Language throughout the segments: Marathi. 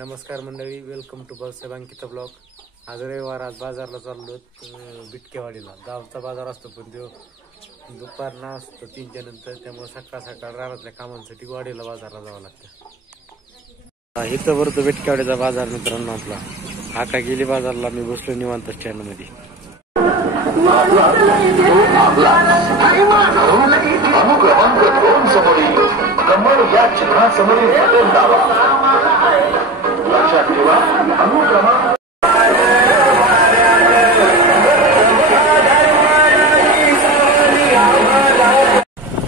नमस्कार मंडळी, welcome to Balasaheb Ankita blog. आज रविवार, आज बाजारला चाललो बिटकेवाडीला. गावचा बाजार असतो पण तो दुपारना असतो 3च्या नंतर, त्यामुळे सकाळ सकाळ रानातल्या कामांसाठी वाडीला बाजारला जावं लागतं. इथं भरतो बिटकेवाडीचा बाजार मित्रांनो आपला. आका गेली बाजारला, मी बसलो निवांत स्टँड मध्ये.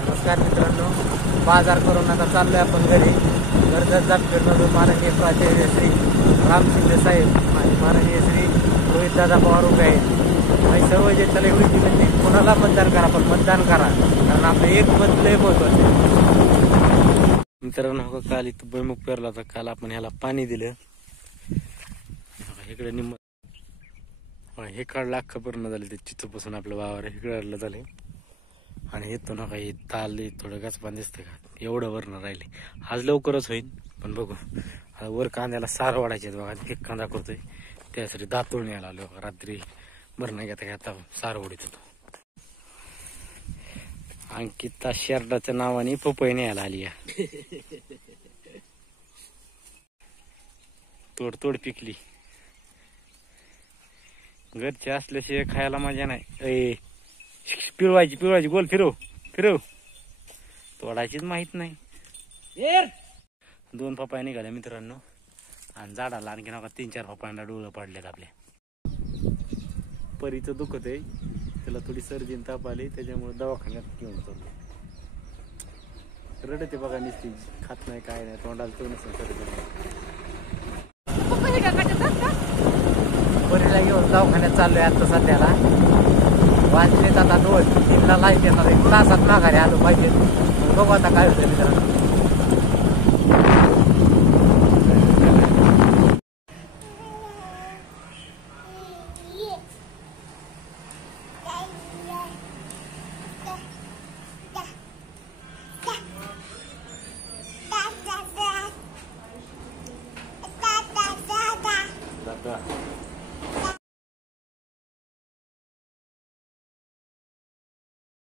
नमस्कार मित्रांनो, बाजार करून आता चाललोय आपण घरी. कर्जत जागेवर माननीय प्राचार्य श्री राम शिंदे साहेब आणि माननीय श्री रोहित दादा पवार उभे आहेत. आणि सर्व जे चले होईल म्हणजे कोणाला मतदान करा, पण मतदान करा, कारण आपलं एक मत लय महत्वाचं. मित्रांनो, काल इथं भुईमुग पेरला होता. काल आपण ह्याला पाणी दिलं. इकडे निम्म हे काढलं, अख्खं पूर्ण झाले ते चिचपासून आपलं वावर इकडं झाले. आणि येतो ना काही ताल थोडं गाचपान दिसतं का, एवढं वरण राहिले. आज लवकरच होईल, पण बघू. आता वर कांद्याला सार वाढायचे बघा. एक कांदा करतोय त्यासाठी दातोळ न्यायला आलो. रात्री भरणं घेता घेता सार ओढीत होतो. अंकिता शेरडाच्या नावाने पपई न्यायला आली. तोड तोड पिकली. घरचे असल्याशिवाय खायला मजा नाही. पिळवायची गोल फिरव तोडायचीच माहित नाही. 2 पपाया निघाल्या मित्रांनो. आणि झाडाला आणखी नका 3-4 पपायांना डोळं पडल्यात आपल्या. परीचं दुखत आहे, त्याला थोडी सर्दी ताप आली, त्याच्यामुळे दवाखान्यात घेऊन चाललो. रडते बघा, नुसती खात नाही काय नाही, तोंडाला तो परीला घेऊन दवाखान्यात चाललोय आता सध्याला. वाजलेत आता 2-3ला लाईट येणार. 1 तासात माघारी आलो पाहिजे. बघू आता काय होतं मित्रांनो.